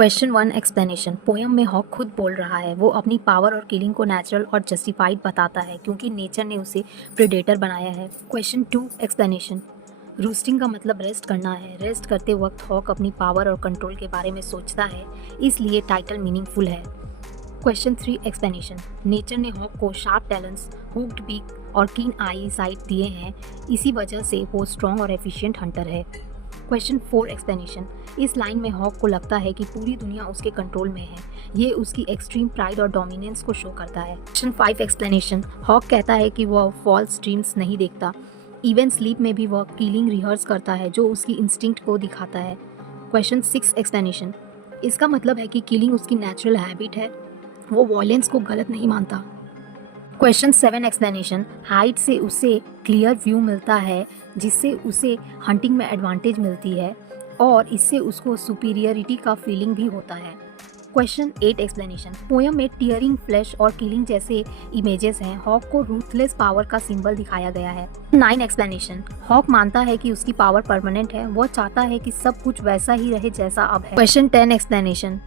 Question 1 explanation. Poem में hoc खुद बोल रहा है। वो अपनी पावर और किलिंग को नेचुरल और जस्टिफाइड बताता है क्योंकि नेचर ने उसे प्रेडेटर बनाया है। Question 2 explanation. रूस्टिंग का मतलब रेस्ट करना है। रेस्ट करते वक्त हॉक अपनी पावर और कंट्रोल के बारे में सोचता है, इसलिए टाइटल मीनिंगफुल है। Question 3 explanation. नेचर ने हॉक को शार्प टैलेंट्स, हुक्ड बीक और कीन आई साइट दिए हैं, इसी वजह से वो स्ट्रॉन्ग और एफिशिएंट हंटर है। Question 4 explanation. इस लाइन में हॉक को लगता है कि पूरी दुनिया उसके कंट्रोल में है। ये उसकी एक्सट्रीम प्राइड और डोमिनेंस को शो करता है। Question 5 explanation. हॉक कहता है कि वह फॉल्स ड्रीम्स नहीं देखता। इवन स्लीप में भी वह किलिंग रिहर्स करता है, जो उसकी इंस्टिंक्ट को दिखाता है। Question 6 explanation. इसका मतलब है कि किलिंग उसकी नेचुरल हैबिट है। वो वॉयलेंस को गलत नहीं मानता। Question 7 explanation. हाइट से उसे क्लियर व्यू मिलता है, जिससे उसे हंटिंग में एडवांटेज मिलती है और इससे उसको सुपीरियरिटी का फीलिंग भी होता है। Question 8 explanation. पोयम में टीयरिंग फ्लैश और किलिंग जैसे इमेजेस हैं। हॉक को रूथलेस पावर का सिंबल दिखाया गया है। 9 एक्सप्लेनेशन। हॉक मानता है कि उसकी पावर परमानेंट है। वो चाहता है कि सब कुछ वैसा ही रहे जैसा अब है। Question 10 explanation.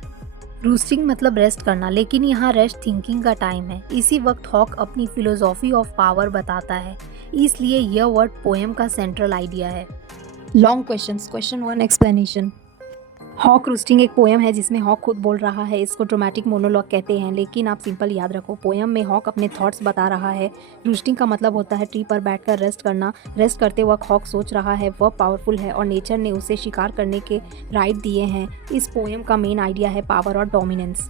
रूस्टिंग मतलब रेस्ट करना, लेकिन यहाँ रेस्ट थिंकिंग का टाइम है। इसी वक्त हॉक अपनी फिलोसॉफी ऑफ पावर बताता है, इसलिए यह वर्ड पोएम का सेंट्रल आइडिया है। Long questions. Question 1 explanation. Hawk roosting एक पोएम है जिसमें हॉक खुद बोल रहा है। इसको ड्रामेटिक मोनोलॉग कहते हैं, लेकिन आप सिंपल याद रखो, पोएम में हॉक अपने थॉट्स बता रहा है। रूस्टिंग का मतलब होता है ट्री पर बैठकर रेस्ट करना। रेस्ट करते वक्त हॉक सोच रहा है वह पावरफुल है और नेचर ने उसे शिकार करने के राइट दिए हैं। इस पोएम का मेन आइडिया है पावर और डोमिनेंस।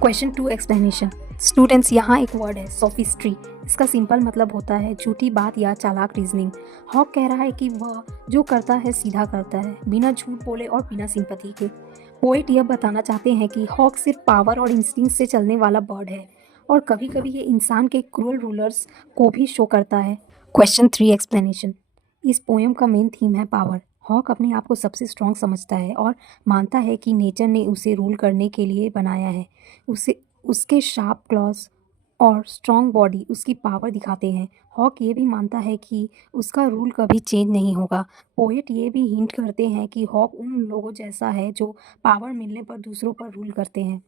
Question 2 explanation. स्टूडेंट्स, यहाँ एक वर्ड है सोफिस्ट्री। इसका सिंपल मतलब होता है झूठी बात या चालाक रीजनिंग। हॉक कह रहा है कि वह जो करता है सीधा करता है, बिना झूठ बोले और बिना सिंपैथी के। पोएट यह बताना चाहते हैं कि हॉक सिर्फ पावर और इंस्टिंक्ट से चलने वाला बर्ड है और कभी कभी ये इंसान के क्रूअल रूलर्स को भी शो करता है। Question 3 explanation. इस पोएम का मेन थीम है पावर। हॉक अपने आप को सबसे स्ट्रॉन्ग समझता है और मानता है कि नेचर ने उसे रूल करने के लिए बनाया है। उसे उसके शार्प क्लॉज और स्ट्रॉन्ग बॉडी उसकी पावर दिखाते हैं। हॉक ये भी मानता है कि उसका रूल कभी चेंज नहीं होगा। पोएट ये भी हिंट करते हैं कि हॉक उन लोगों जैसा है जो पावर मिलने पर दूसरों पर रूल करते हैं।